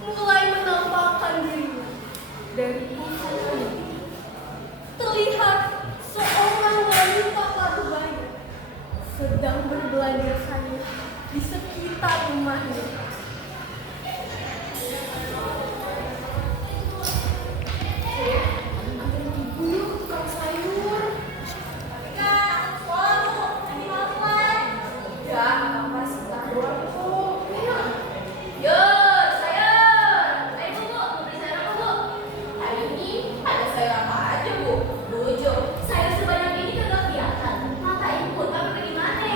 mulai menampakkan dirinya dari ujung ini. Terlihat seorang wanita parubaya sedang berbelanja sayur di sekitar rumahnya. Ibu yuk tukang sayur. Tapi kan aku sekolah bu, nanti malam telat. Ya, nggak apa-apa sebentar doang kok. Yuk, sayur. Ayo bu, beli sayur apa bu? Hari ini ada sayur apa aja bu? Bujo, sayur sebanyak ini kagak kelihatan. Mata ibu, tapi bagaimana?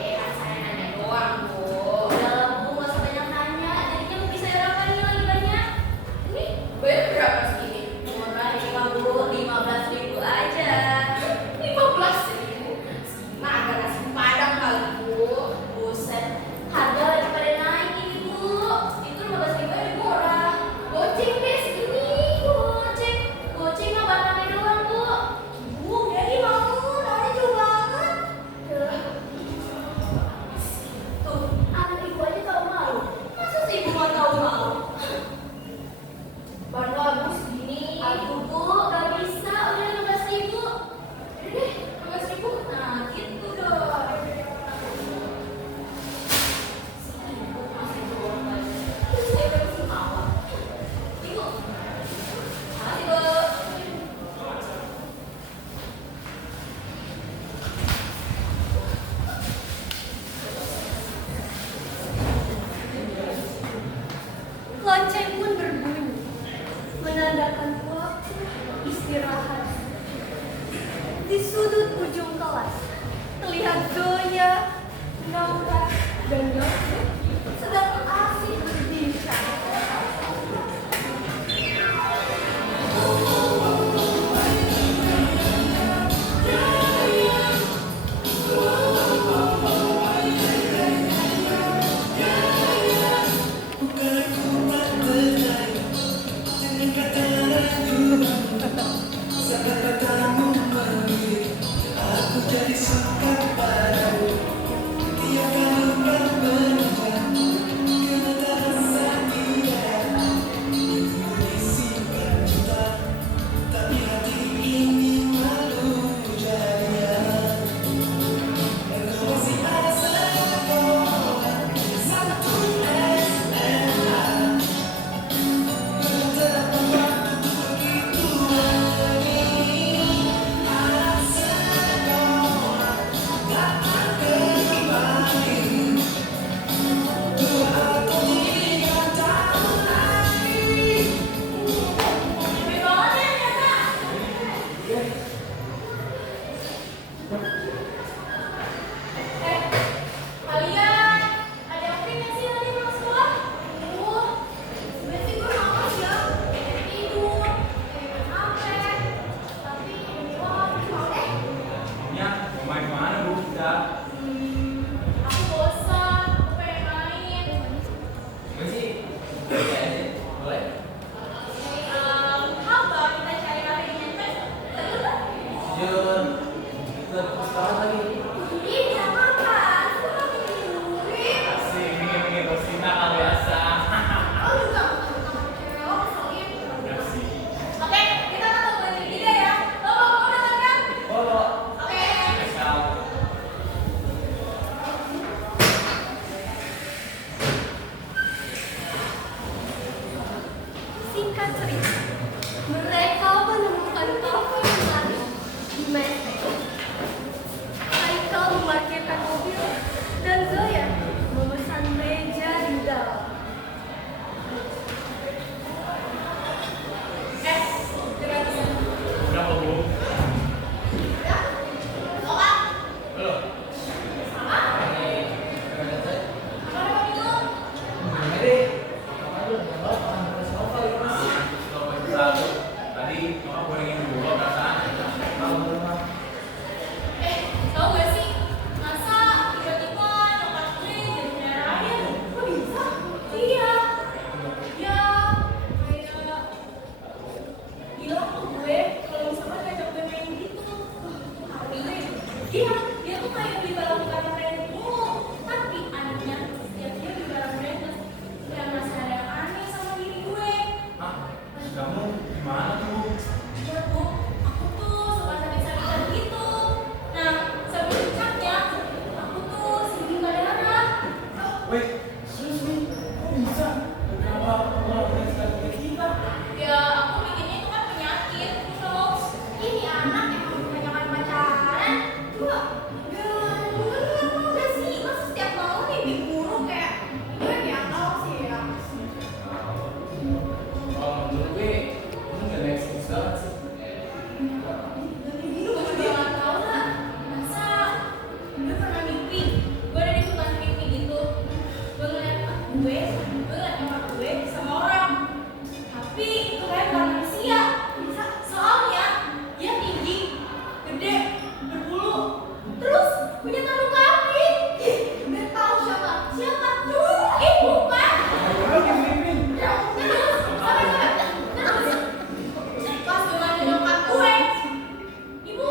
Kan saya nanya doang bu. Udah bu, nggak usah banyak nanya. Jadinya beli sayur apa nih lagi banyak? Ini bayar berapa segini? Murah ini mah bu, 15.000 aja. 15.000? Segini agak nasi padang kali bu. Buset, harga lagi pada naik ini bu. Itu 15.000 lebih murah. Goceng deh segini, goceng. Goceng mah batangnya doang bu. Bu, jadi mau, namanya jauh banget. Tuh, anak ibu aja tahu malu. Masa sih ibu nggak tahu malu? Baru habis segini. Aduh bu, gak bisa, udah 15.000. Udah deh, 15.000. Nah, gitu dong. Si ibu masih doang lagi. Terus saya pergi mawar. Ibu, makasih bu. Lonceng pun berbunyi, menandakan waktu istirahat. Di sudut ujung kelas, terlihat Zoya, Naura, dan Yosi sedang asik berbincang. Kalian, ada yang free nggak sih nanti pulang sekolah? Sebenarnya sih gue malas ya. Pengen tidur, pengen main HP. Tapi wah, mau deh. Ya, mau main kemana bu? Kita Aku bosan, aku pengen main. gimana sih? Boleh aja, boleh? How about kita cari kafe di Menteng? Seru nggak? Jujur, kita sekarang lagi. Ih, bisa makan. Aku lagi tidurin. Asik, minggir bersinta kali biasa. Oh, juga makan cewek lo, ngeselin. Udah sih. Oke, kita ketemu lagi tiga ya. Lo mau datang kan? Oh, Oke. spesial. Singkat cerita, mereka menemukan kafe yang laris di Menteng. Haikal memarkirkan mobil dan Zoya memesan meja di dalam. Gratisan. Berapa bu? Ya? Tolak. Belum. Sama? Apa itu? Jadi, satu. Tadi mama gorengin dulu perasaan. Tahu gak sih? Masa tiba-tiba nyokap gue Bener nyokap gue sama orang. Tapi itu kayak bukan manusia. Soalnya dia tinggi, gede, berbulu, terus punya tanduk kambing. Ih, udah tahu siapa? Siapa? Ih, bukan. Ya, terus, terus. Pas gue nanya nyokap gue, ibu,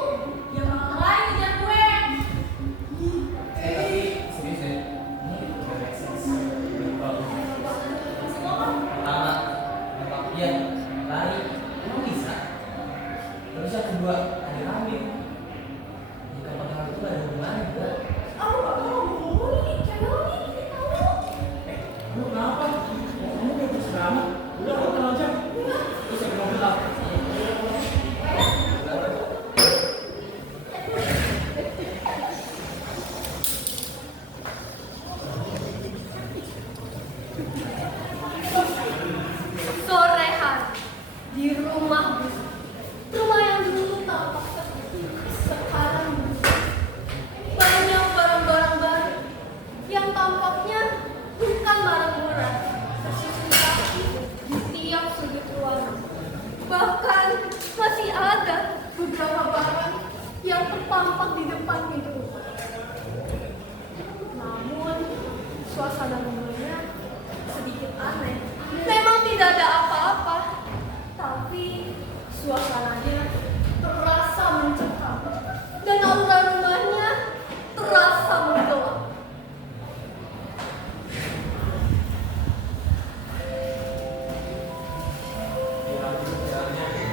yang lain ngejar gue. Tapi serius ya, ini udah make sense. Pertama, nyokap dia lari, emang bisa. Terus yang kedua, ada kambing. Jika pakai hal itu ada hubungannya juga. Aku gak mau ngomong nih, channel nih, kita tahu. Lu kenapa? Kamu udah bersama? Udah aku kenal aja. Terus saya mau bilang. Sore hari di rumah Bu. Rumah yang dulu tampak sepi, sekarang banyak barang-barang baru yang tampaknya bukan barang murah, tersusun rapi di tiap sudut ruangan. Bahkan masih ada beberapa barang yang tertampak di depan pintu rumah. Namun suasana rumahnya sedikit aneh. Memang tidak ada apa-apa, tapi suasananya terasa mencekam dan aura rumahnya terasa menggelap.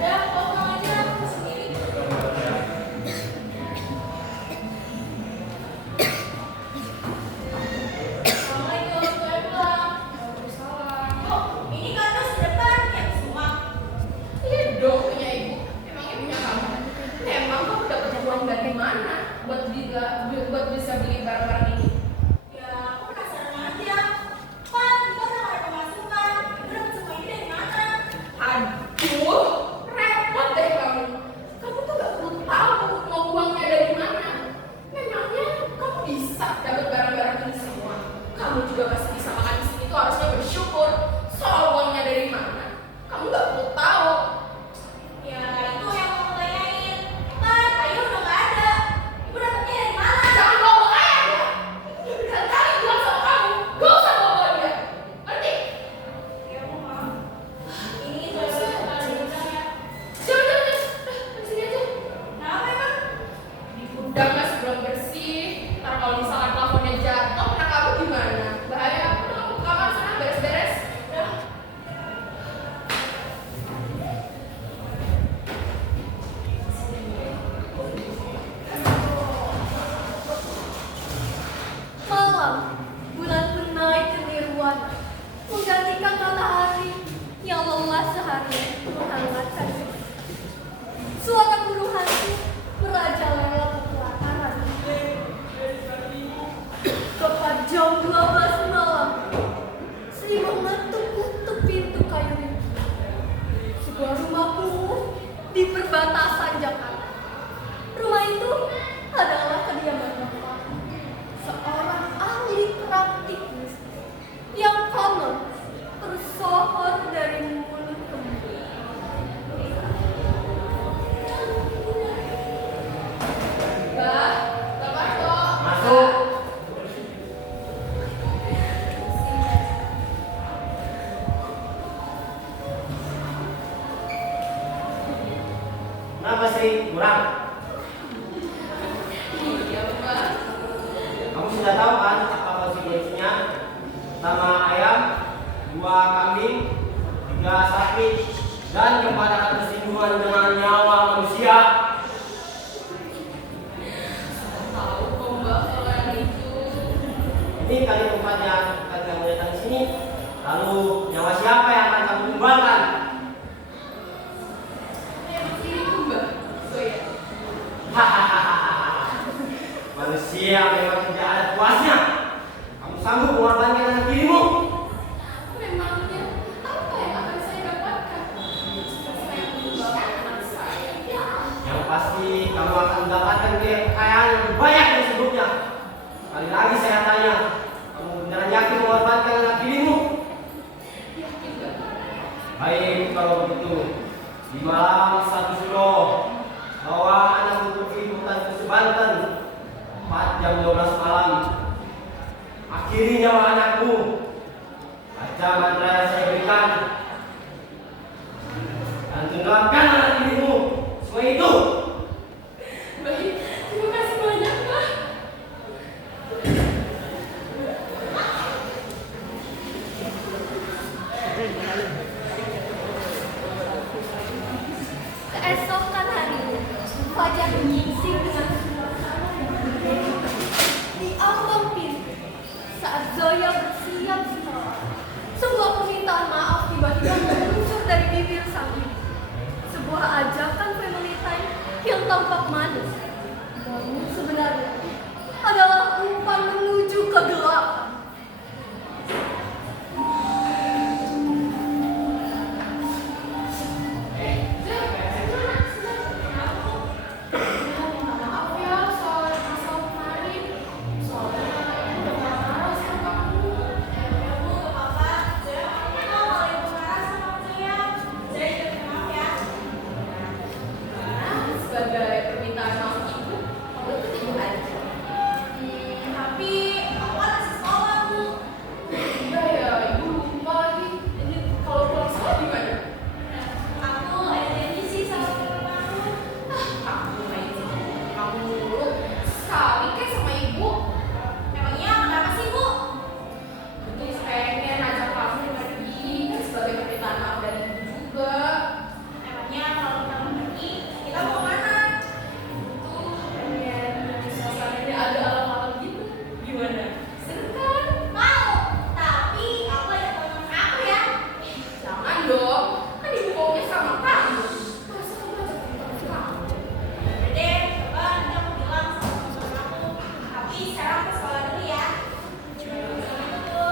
Ya, potong aja aku sendiri. Assalamualaikum, saya pulang. Waalaikumsalam. Oh, ini kardus depan ya semua. Iya dong punya ibu. Emangnya punya kamu? Emang kamu dapat uang dari mana buat bisa beli barang-barang ini? Ya, aku penasaran aja. Kan kita udah ada pemasukan. Ibu dapat semua ini dari mana? Aduh, repot deh kamu. Kamu tuh gak perlu tahu mau uangnya dari mana. Memangnya kamu bisa dapat barang-barang ini semua? Kamu juga masih bisa makan di sini tuh harusnya bersyukur. Soal uangnya dari mana? Kamu gak perlu tahu. Ya, itu yang mau tanyain. Kan Ayu udah nggak ada. Ibu dapatnya dari mana? Jangan bawa ayah. Berkali-kali bilang sama kamu, gak usah bawa dia. Ngerti? Ya, Bu, maaf. Ini ceritanya. Jangan. Di sini aja. Kenapa emang? Di gudang masih belum bersih. Ntar kalau misalkan plafonnya jatuh, nah kamu gimana? Bahaya. Udah kamu ke kamar sana beres-beres. Udah. Malam, bulan pun naik ke nirwana, menggantikan matahari yang lelah seharian menghangatkan. Suara burung hantu merajalela kepelataran. Tepat jam 12 malam, Sri mengetuk-ketuk pintu kayu itu. Sebuah rumah kumuh di perbatasan Jakarta. Rumah itu adalah kediaman bapak, seorang ahli praktik mistis yang konon tersohor dari mulut ke mulut. Bah, bapak kok. Masuk. Kenapa sih kurang? Iya, Mbak. Kamu sudah tahu kan apa konsekuensinya? Sama ayam, 2 kambing, 3 sapi, dan kepada ketersinggungan dengan nyawa manusia. Tahu kok Mbak kalau yang itu. Ini kali keempat yang akan kamu datang di sini. Lalu nyawa siapa yang akan kamu tumbangkan? Yang itu Mbak. So ya. Hahaha. Manusia memang tidak ada puasnya. Kamu sanggup mengorbankan anak dirimu? Memangnya apa yang akan saya dapatkan? Jika saya meninggalkan anak saya. Yang pasti kamu akan mendapatkan kekayaan yang lebih banyak dari sebelumnya. Sekali lagi saya tanya, kamu beneran yakin mengorbankan anak dirimu? Baik kalau begitu, di malam 1 Suro, bawa anak untuk liputan ke Banten 4 jam 12 malam. Akhiri nyawa anakku. Baca mantra yang saya berikan. Dan tenggelamkan anak dirimu. Semua itu. Baik, terima kasih banyak, Pak. Keesokan harinya, fajar menyingsing dengan suasana yang berbeda. Di ambang pintu, saat Zoya bersiap sekolah, sebuah permintaan maaf tiba-tiba meluncur dari bibir sang ibu. Sebuah ajakan family time yang tampak manis, namun sebenarnya adalah umpan menuju kegelapan. Maaf ya soal masalah kemarin. Soalnya ibu udah marah sama kamu. Bu, gak apa-apa. Saya kalau ibu marah sama saya juga minta maaf ya. Nah, sebagai permintaan maaf ibu, kamu ikut ibu aja. Tapi aku kan masih sekolah, Bu. Iya ya, ibu lupa lagi. Ini kalau pulang sekolah gimana? Aku ada janji sih sama teman aku. Kamu main sama kamu dulu. Sekali kayak sama ibu. Emangnya kenapa sih, Bu? Betul pengen ngajak kamu pergi kan sebagai permintaan maaf dari ibu juga. Emangnya kalau kita mau pergi, kita mau kemana? Tuh pengen suasananya ada alam-alam gitu. Gimana? Seru kan? Mau, tapi aku ada teman aku ya. Jangan dong, kan ibu maunya sama kamu. Masa kamu ajak teman kamu? Udah deh, coba nanti aku bilang sama teman aku. Tapi sekarang aku sekolah dulu ya. Assalamualaikum, Bu.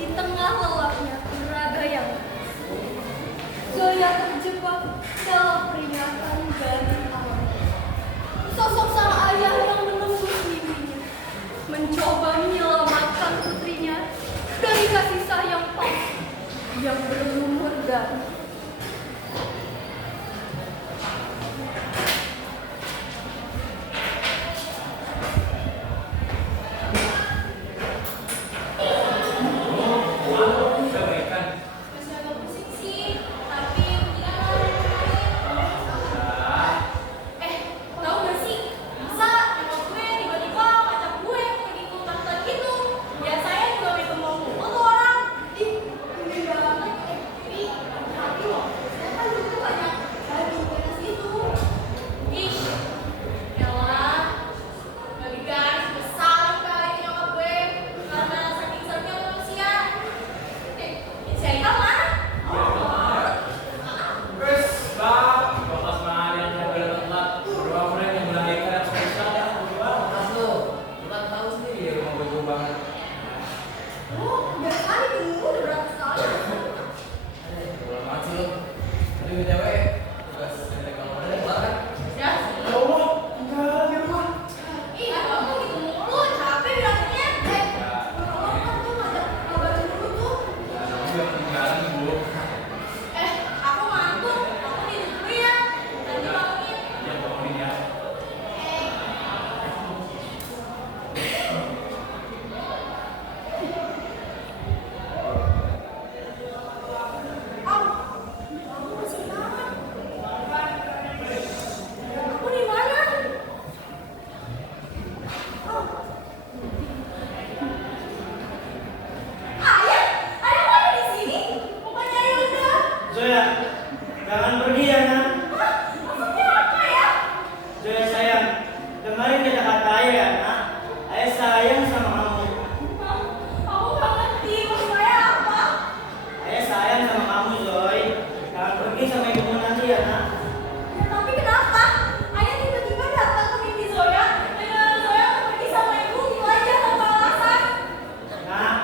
Di tengah lelahnya raga yang Zoya terjebak dalam peringatan dari alam. Sosok sang ayah yang menembus mimpinya, mencoba menyelamatkan putrinya dari kasih sayang palsu yang berlumur darah. Sudah baikan. Masih agak pusing sih, tapi mendingan tahu gak sih, masa nyokap gue tiba-tiba ngajak gue pergi ke hutan gitu. Biasanya juga main kemau-kemau tuh orang. Ih, gede banget. Tapi hati loh, saya kan dulu banyak baju panas gitu. Ih, elah, bagi guys, besar kali ke nyokap gue karena saking serunya manusia. Si Aikal mana? Terus, Bang, bapak semangat yang saya boleh telat. Berdua friend yang melahirkan yang spesial ya. Bang, mas lu. Lu kan tahu sendiri ya rumah gue jauh banget. Oh, udah kali dulu, udah berapa kali? Pulang banget sih lu. Tapi BTW, tugas dari kalau ada kelar kan? Ya, Ya Allah, tinggal di rumah. ih, kamu gitu mulu, capek bilangnya. Kalau kan tuh ngajak baca dulu tuh. Ya, namanya juga ketinggalan, Bu. Aku ngantuk, aku tidur dulu ya. Nanti bangunin. Ya, bangunin ya. Kamu masih banget. Aku di mana? Ayah, ayah kok ada di sini? Bukannya ayah udah? Zoya, jangan pergi ya nak. Hah? Maksudnya apa ya? Zoya sayang, dengerin kata-kata ayah ya nak. Ayah sayang sama kamu. Kamu gak ngerti maksud ayah apa? Ayah sayang sama kamu Zoy. Jangan pergi sampai ketemu nanti ya nak. Ya, tapi kenapa? Ayah tiba-tiba datang ke mimpi Zoya dan Zoya mau pergi sama ibu gitu aja tanpa alasan. Nah,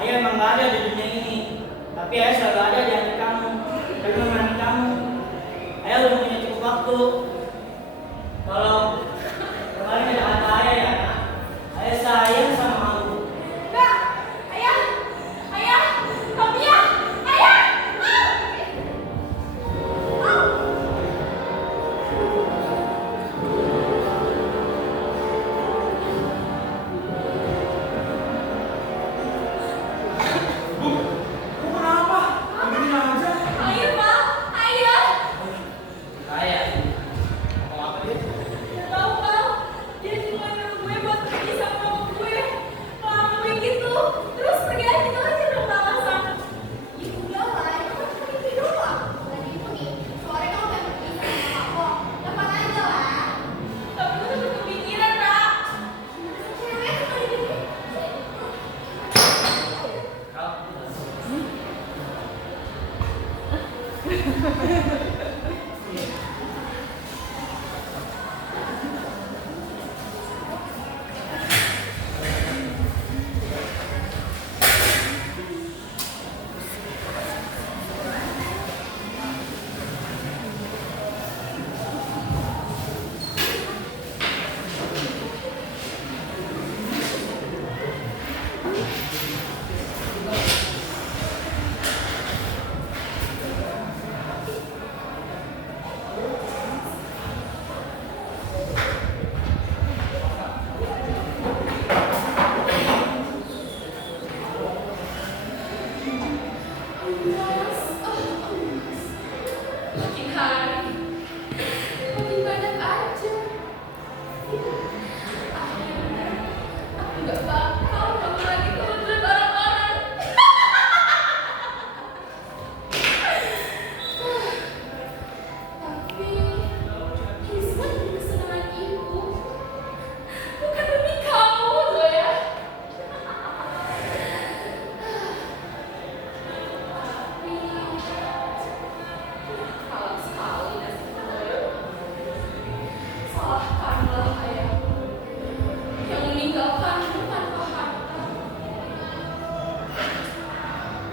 ayah emang gak ada di dunia ini. Tapi ayah selalu ada di hati kamu dan menemani kamu. dulu. Tolong kemarin ada kata ayah ya, nak. Ayah sayang sama kamu. Enggak, ayah, ayah, tapi ya, ayah. Bu, kenapa? Ambilin aja. Ayah, Pak, ayah. Ayah, mau apa dia? Gak tau, Pak. Dia cuma nyuruh gue buat pergi sama mama gue. Kalau gue gitu, terus pergi aja gitu aja dong tak alasan. Ya udah lah, itu kan cuma mimpi doang. Lagi itu nih, sore kamu pengen pergi sama aku. Dapat aja lah. Tapi gue tuh kepikiran, Kak. Cewek tuh kayak gini. Kau Makin hari, makin banyak aja. Akhirnya, aku gak bakal kamu lagi kalau beli barang-barang. Tapi, ini semua demi kesenangan ibu. Bukan demi kamu, Zoya. Tapi, kalau sekali nasib saya, salahkanlah ayahku yang meninggalkanmu tanpa harta.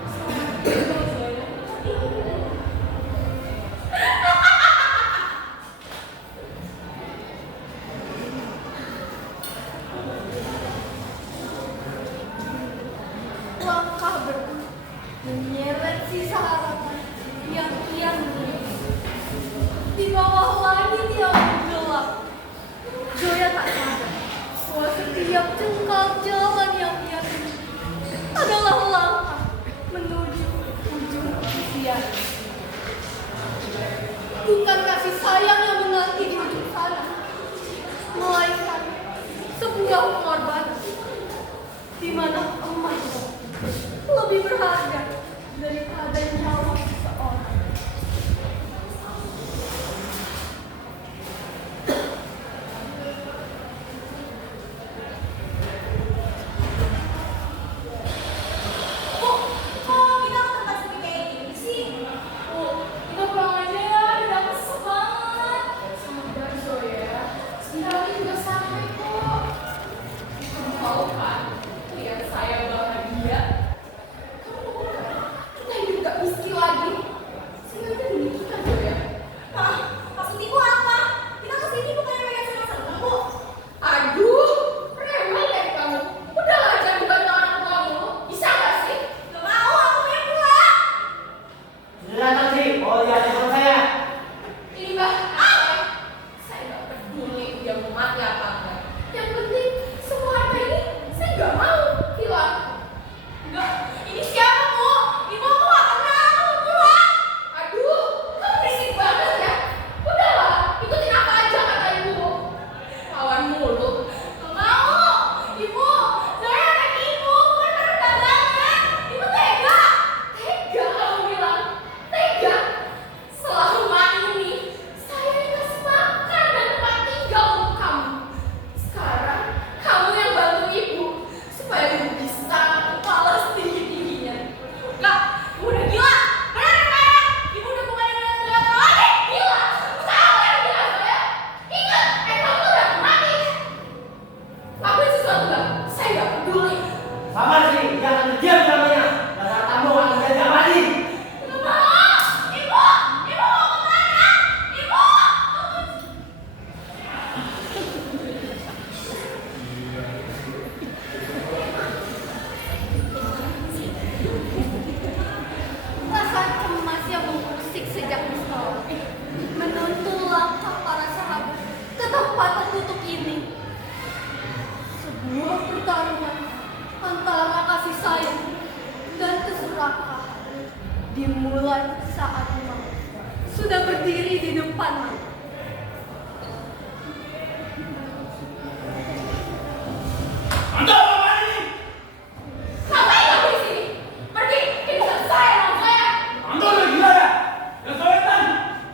Selamat tinggal, Zoya. Langkah berdua menyeret sisa harapan yang kian menipis. Di bawah langit yang gelap, Zoya tak sadar bahwa setiap jengkal jalan yang ia tempuh adalah langkah menuju ujung usia. Bukan kasih sayang yang menanti di ujung sana, melainkan sebuah pengorbanan di mana emas lebih berharga daripada nyawa seseorang. Kok kita ke tempat sepi kayak gini sih? Kita pulang aja ya, udah kesel banget. Sabar, Zoya. Sebentar lagi juga sampai kok. Kamu tahu kan, lihat saya bahagia. Kamu mau dimulai saat Mama sudah berdiri di depan Mama. Anda apa ini? Ngapain kamu di sini? Pergi, ini bukan saya, orang saya. Anda udah gila ya? Yang soetan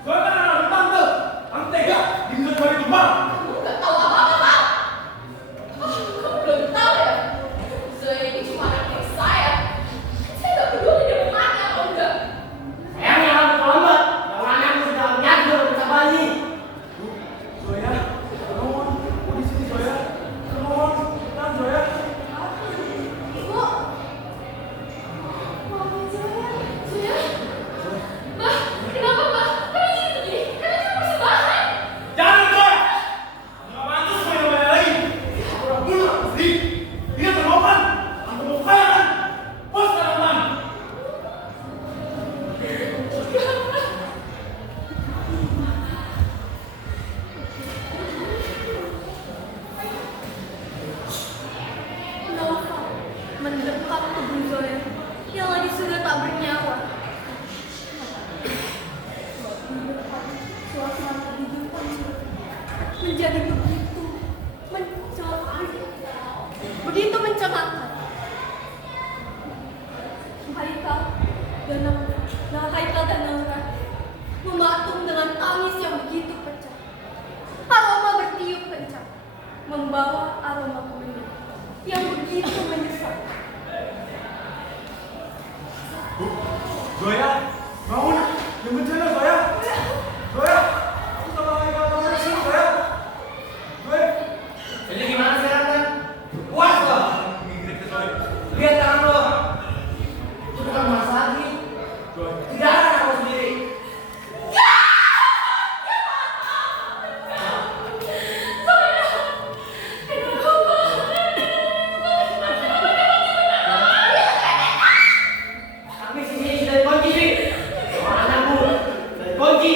anak tante. Tante tega bisa cari tumbang. Kamu nggak tahu apa-apa, Pak. Kamu belum tahu ya? Zoe ini cuma anak saya. Saya nggak peduli dia mau mati atau enggak. Sayangnya kamu terlambat. Yang anakmu sudah menyatu bersama bayi. Zoya, tolong. Kok di sini Zoya? Tolong, tenang Zoya. Ibu, maafin saya. Zoya? Mbak, kenapa Mbak? Kenapa jadi begini? Kenapa cuma persembahan? Jangan Zoya. Nggak pantas main-main lagi. Orang bunuh sih. Dia termakan. Anda mau kaya kan? Bos teman. Nova mendekat tubuh Zoya yang lagi sudah tak bernyawa. Mendekat suasana kehidupan menjadi begitu mencengangkan. Haikal dan Naura mematung dengan tangis yang begitu pecah. Aroma bertiup kencang, membawa aroma kemenyan yang begitu menyesat. Zoya, bangun. Yang bencana Zoya. Zoya, aku sama Haikal kamu di sini Zoya. Zoya. Jadi gimana sekarang kan? Puas loh. Ngigret ke Zoya. Lihat tangan lo. Itu bukan Mas lagi. Zoya. Tidak ada aku sendiri. Kami sini sudah dikunci sih. Sama anakmu sudah dikunci.